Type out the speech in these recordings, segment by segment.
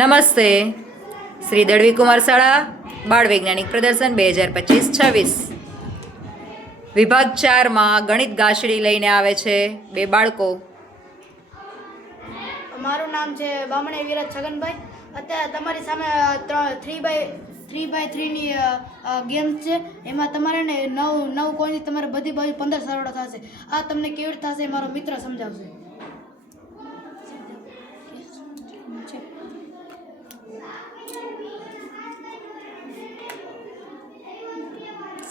નમસ્તે. શ્રી દળવી કુમાર શાળા, બાળ વૈજ્ઞાનિક પ્રદર્શન બે હજાર પચીસ છવ્વીસ. વિભાગ ચારમાં ગણિત ગાંસડી લઈને આવે છે બે બાળકો. મારું નામ છે બામણે વિરાજ છગનભાઈ. અત્યારે તમારી સામે થ્રી બાય થ્રી બાય થ્રીની ગેમ છે. એમાં તમારે ને નવ નવ કોઈની તમારે બધી બાજુ પંદર સરવાળા થશે. આ તમને કેવી રીતે થશે મારો મિત્ર સમજાવશે.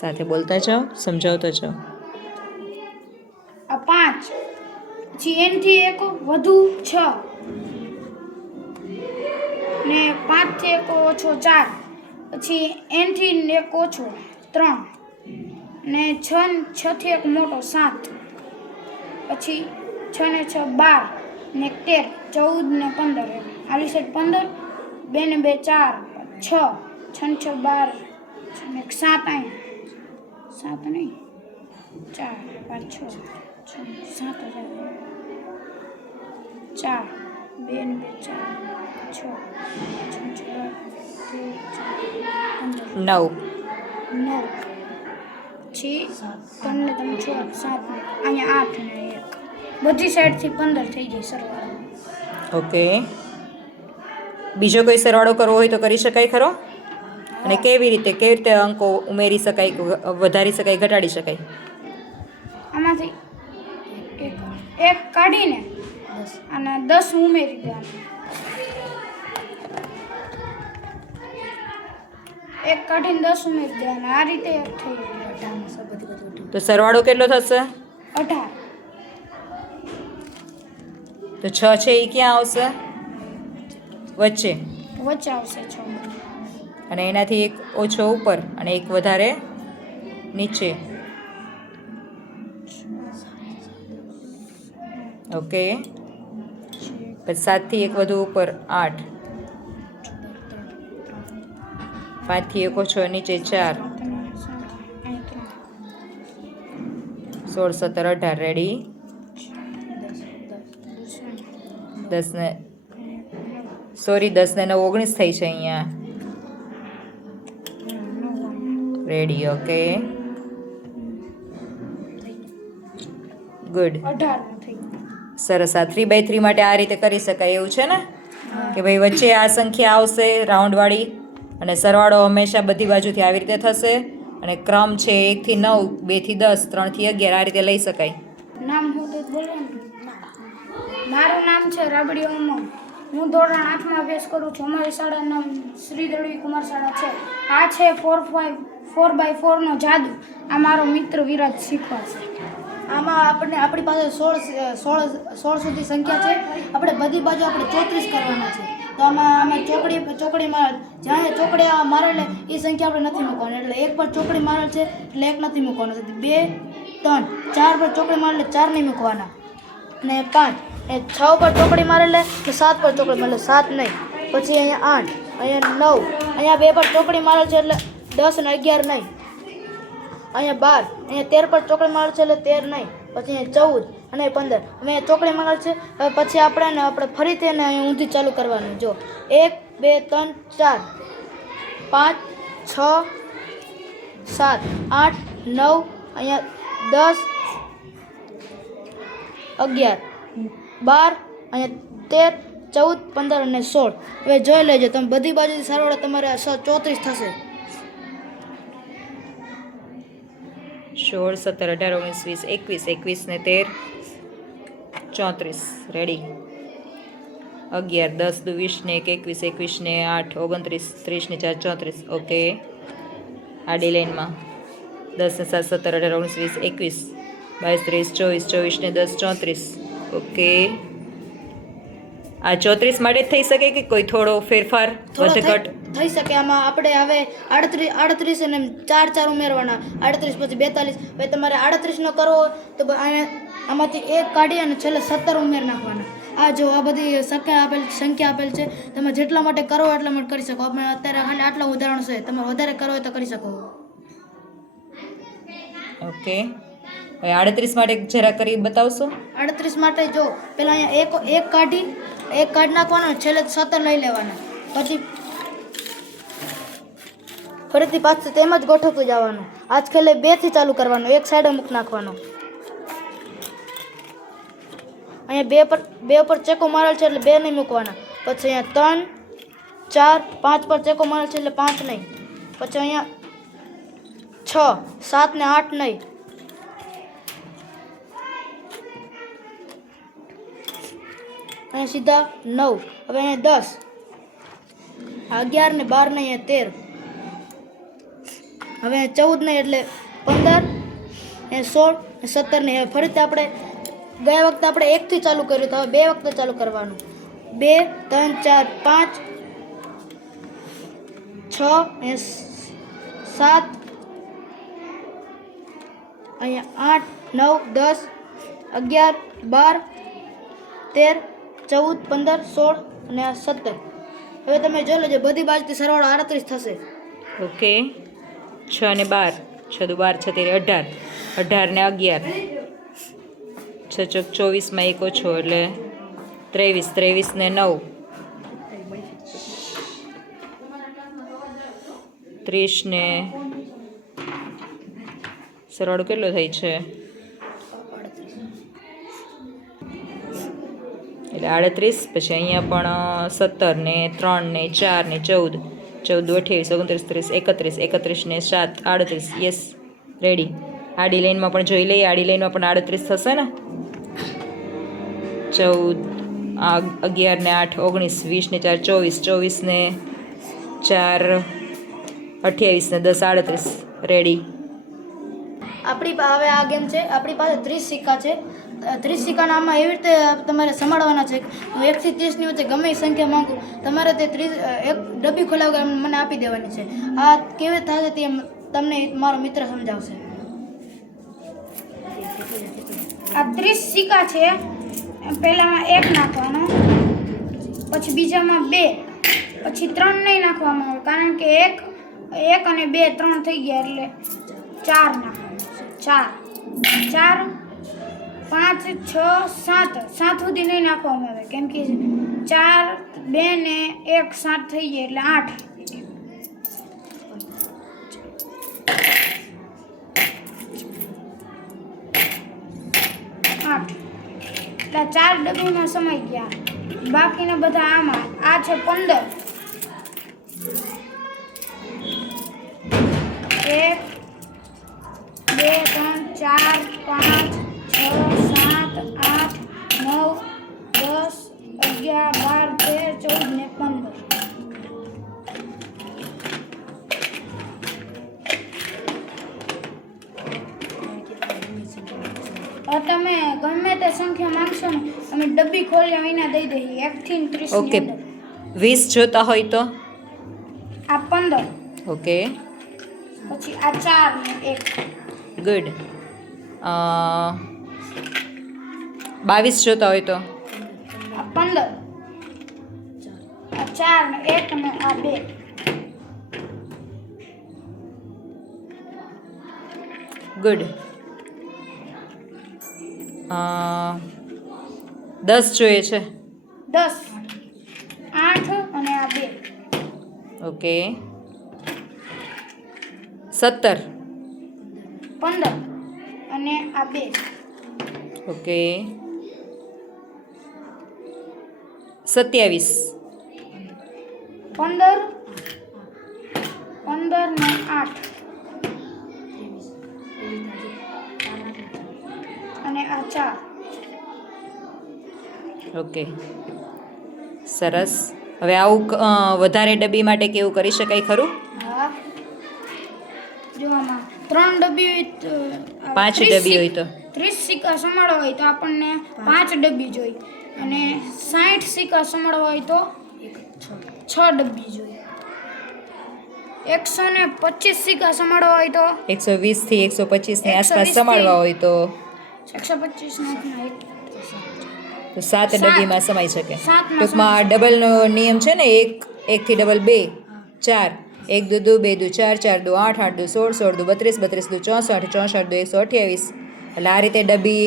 સાથે બોલતા જાઓ, સમજાવતા જાઓ. આ પાંચ. પછી એનથી એક વધુ છ. ને પાંચથી એક ઓછો ચાર. પછી એનથી એક ઓછો ત્રણ. ને છ છથી એક મોટો સાત. પછી છ ને છ બાર. ને એક તેર, ચૌદ ને પંદર. આલી સાઈડ પંદર. બે ને બે ચાર. છ. છ ને છ બાર. છ ને એક સાત અહીં સાત નહીં. ચાર પાંચ છ છ સાત હજાર. ચાર બે ને બે ચાર છ છ નવ. નવ. પછી તમને તમે છ સાત અહીંયા આઠ ને એક. બધી સાઈડથી પંદર થઈ જાય સરવાળો. ઓકે. બીજો કોઈ સરવાળો કરવો હોય તો કરી શકાય ખરો? અને કેવી રીતે કેવી રીતે અંકો ઉમેરી શકાય વધારી શકાય ઘટાડી શકાય? આમાંથી એક એક કાઢીને અને દસ ઉમેરી દેવાનું. એક કાઢીને દસ ઉમેરી દેવાના. આ રીતે એક થઈ ગયું. તો સરવાળો કેટલો થશે? અઢાર. તો છ છે એ ક્યાં આવશે? વચ્ચે. વચ્ચે આવશે છ. અને એનાથી એક ઓછો ઉપર અને એક વધારે નીચે. ઓકે. પછી સાતથી એક વધુ ઉપર આઠ. પાંચથી એક ઓછો નીચે ચાર. સોળ, સત્તર, અઢાર. રેડી દસ ને સોરી દસ ને નવ, ઓગણીસ થઈ છે અહીંયા. રેડી ઓકે ગુડ સરસ. આ થ્રી બાય થ્રી માટે આ રીતે કરી શકાય એવું છે ને? કે ભાઈ વચ્ચે આ સંખ્યા આવશે રાઉન્ડવાળી અને સરવાળો હંમેશા બધી બાજુથી આવી રીતે થશે. અને ક્રમ છે એકથી નવ બેથી દસ ત્રણથી અગિયાર આ રીતે લઈ શકાય. નામ હું તો બોલવાનું મારું નામ છે રાબડી હું ધોરણ આઠમાં અભ્યાસ કરું છું. અમારી શાળાનું નામ શ્રી દળવી કુમાર શાળા છે. આ છે ફોર ફાઈવ ફોર બાય ફોરનો જાદુ. આ મારો મિત્ર વિરાજ શીખવાશે આમાં આપણને આપણી પાસે સોળ સોળ સોળ સુધી સંખ્યા છે. આપણે બધી બાજુ આપણે ચોત્રીસ કરવાના છે. તો આમાં અમે ચોકડી ચોકડીમાં જ્યાં ચોકડી મારે એ સંખ્યા આપણે નથી મૂકવાની. એટલે એક પર ચોકડી મારે છે, એટલે એક નથી મૂકવાનો. બે, ત્રણ, ચાર પર ચોકડી મારે એટલે ચાર નહીં મૂકવાના. ને પાંચ એ છ પર ચોકડી મારે તો સાત પર ચોકડી મારે સાત નહીં. પછી અહીંયા આઠ, અહીંયા નવ, અહીંયા બે પર ચોકડી મારે છે એટલે દસ અને અગિયાર નહીં. અહીંયા બાર, અહીંયા તેર પર ચોકડી મારે છે એટલે તેર નહીં. પછી અહીંયા ચૌદ અને પંદર. અમે ચોકડી મારે છે, હવે પછી આપણે ને આપણે ફરીથી એને અહીંયા ઊંધી ચાલુ કરવાની. જો, એક, બે, ત્રણ, ચાર, પાંચ, છ, સાત, આઠ, નવ, અહીંયા દસ, અગિયાર. બાર, અહીંયા તેર, ચૌદ, પંદર અને સોળ. હવે જોઈ લેજો, તમે બધી બાજુથી સરવાળો તમારે સો ચોત્રીસ થશે. સોળ, સત્તર, અઢાર, ઓગણીસ, વીસ, એકવીસ એકવીસ ને તેર. ચોત્રીસ. રેડી અગિયાર, દસ દુ વીસ ને એક, એકવીસ એકવીસ ને આઠ, ઓગણત્રીસ, ત્રીસ ને ચાર, ચોત્રીસ. ઓકે આડી લાઇનમાં દસ ને સાત, સત્તર, અઢાર, ઓગણીસ, વીસ, એકવીસ. બાવીસ ત્રીસ ચોવીસ ચોવીસ ને દસ, ચોત્રીસ. ઓકે. આ ચોત્રીસ માટે જ થઈ શકે કે કોઈ થોડો ફેરફાર વધઘટ થઈ- શકે. આમાં આપણે હવે આડત્રીસ આડત્રીસ અને ચાર ચાર ઉમેરવાના. આડત્રીસ પછી બેતાલીસ. હવે તમારે આડત્રીસનો કરવો તો આમાંથી એક કાઢી અને છેલ્લે સત્તર ઉમેર નાખવાના. આ જો આ બધી સંખ્યા આપેલ સંખ્યા આપેલ છે. તમે જેટલા માટે કરો એટલા માટે કરી શકો. આપણે અત્યારે ખાલી આટલા ઉદાહરણ છે. તમે વધારે કરો તો કરી શકો. ઓકે. હવે આડત્રીસ માટે જરા કરી બતાવશો? આડત્રીસ માટે જો પહેલાં અહીંયા એક એક કાઢી, એક કાઢ નાખવાનો, છેલ્લે સત્તર લઈ લેવાના. પછી ફરીથી પાછું તેમ જ ગોઠવતું જવાનું. આજ છેલ્લે બેથી ચાલુ કરવાનું, એક સાઈડે મૂક નાખવાનો. અહીંયા બે પર બે પર ચેકો મારેલ છે એટલે બે નહીં મૂકવાના. પછી અહીંયા ત્રણ, ચાર, પાંચ પર ચેકો મારેલ છે એટલે પાંચ નહીં. પછી અહીંયા છ, સાત ને આઠ નહીં. અહીંયા સીધા નવ. હવે અહીંયા દસ. અગિયાર ને બાર ને અહીંયા તેર. હવે ચૌદ નહીં એટલે પંદર. એ સોળ ને સત્તર ને ફરીથી આપણે ગયા વખતે આપણે એકથી ચાલુ કર્યું તો હવે બે વખતે ચાલુ કરવાનું. બે, ત્રણ, ચાર, પાંચ, છ એ સાત. અહીંયા આઠ, નવ, દસ, અગિયાર, બાર, તેર ચૌદ, પંદર, સોળ અને સત્તર. હવે તમે જોઈ લેજો, બધી બાજુથી સરવાળો આડત્રીસ થશે. ઓકે. છ ને બાર. છ દુ બાર, છ તેરી, અઢાર. અઢાર ને અગિયાર. છ ચોક ચોવીસમાં એક ઓછો એટલે ત્રેવીસ ત્રેવીસ ને નવ. ત્રીસ ને સરવાળો કેટલો થાય છે? એટલે આડત્રીસ, પછી અહીંયા પણ સત્તર ને ત્રણ ને ચાર ને ચૌદ. ચૌદ અઠ્યાવીસ, ઓગણત્રીસ, ત્રીસ, એકત્રીસ એકત્રીસ ને સાત, આડત્રીસ. યસ રેડી આડી લાઈનમાં પણ જોઈ લઈએ. આડી લાઈનમાં પણ આડત્રીસ થશે ને? ચૌદ અગિયાર ને આઠ, ઓગણીસ, વીસ ને ચાર, ચોવીસ ચોવીસ ને ચાર, અઠ્યાવીસ ને દસ, આડત્રીસ. રેડી આપણી હવે આ ગેમ છે. આપણી પાસે ત્રીસ સિક્કા છે. ત્રીસ સિક્કાના આમાં એવી રીતે તમારે સંભાળવાના છે હું એકથી ત્રીસની વચ્ચે ગમે સંખ્યા માંગુ, તમારે તે ત્રીસ એક ડબ્બી ખોલાવ મને આપી દેવાની છે. આ કેવી થશે તે તમને મારો મિત્ર સમજાવશે. આ ત્રીસ સિક્કા છે પહેલામાં એક નાખવાનો, પછી બીજામાં બે, પછી ત્રણ નહીં નાખવામાં આવે, કારણ કે એક એક અને બે ત્રણ થઈ ગયા એટલે ચાર નાખવાનું ચાર. ચાર પાંચ, છ, સાત. સાત સુધી નહીં નાખવામાં આવે. કેમ કે ચાર, બે ને એક, સાત થઈ ગયા એટલે આઠ. આઠ. એટલે ચાર ડબ્બીમાં સમાઈ ગયા. બાકીના બધા આમાં. આ છે પંદર. એક, બે, ત્રણ, ચાર, પાંચ આઠ નવ દસ અગિયાર બાર તેર ચૌદ ને પંદર. તમે ગમે તે સંખ્યા માંગશો ને અમે ડબ્બી ખોલ્યા વિના દઈ દઈએ. એકથી ત્રીસ ઓકે વીસ જોતા હોય તો? આ પંદર. ઓકે પછી આ ચાર ને એક. ગુડ બાવીસ જોતા હોય તો? પંદર. ચાર ને એક ને આ બે. ગુડ દસ જોઈએ છે. દસ આઠ અને આ બે. ઓકે સત્તર. પંદર અને આ બે. ઓકે સત્યાવીસ. પંદર. પંદર ને આઠ. અને આ ચાર. ઓકે. સરસ. હવે આવું વધારે ડબ્બી માટે કેવું કરી શકાય ખરું? ત્રણ ડબ્બી હોય તો, પાંચ ડબ્બી હોય તો. ત્રીસ સિક્કા સમાડવા હોય તો આપણને પાંચ ડબ્બી જોઈ અને સાઠ સિક્કા સમાડવા હોય તો છ ડબ્બી જોઈ એકસો ને પચીસ સિક્કા સમાળવા હોય તો એકસો વીસથી એકસો પચીસની આસપાસ સમાળવા હોય તો એકસો પચીસ તો સાત. ડબ્બીમાં સમાઈ શકે. ટૂંકમાં ડબલનો નિયમ છે ને એક એકથી ડબલ બે ચાર. એક દુ દુ બે દુ ચાર ચાર દુ આઠ આઠ દુ સોળ સોળ દુ બત્રીસ બત્રીસ દુ ચોસઠ ચોસઠ દુ એકસો અઠ્યાવીસ. એટલે આ રીતે ડબ્બી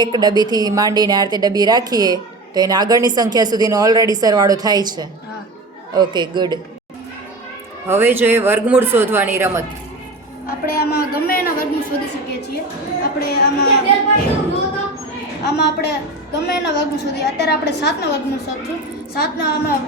એક ડબ્બીથી માંડીને આ રીતે ડબ્બી રાખીએ તો એને આગળની સંખ્યા સુધીનો ઓલરેડી સરવાળો થાય છે. ઓકે ગુડ હવે જોઈએ વર્ગમૂળ શોધવાની રમત. આપણે આમાં ગમે એના વર્ગમૂળ શોધી શકીએ છીએ. આપણે આમાં આમાં આપણે ગમે એના વર્ગમૂળ શોધીએ. અત્યારે આપણે સાતના વર્ગમૂળ શોધશું. સાતના આમાં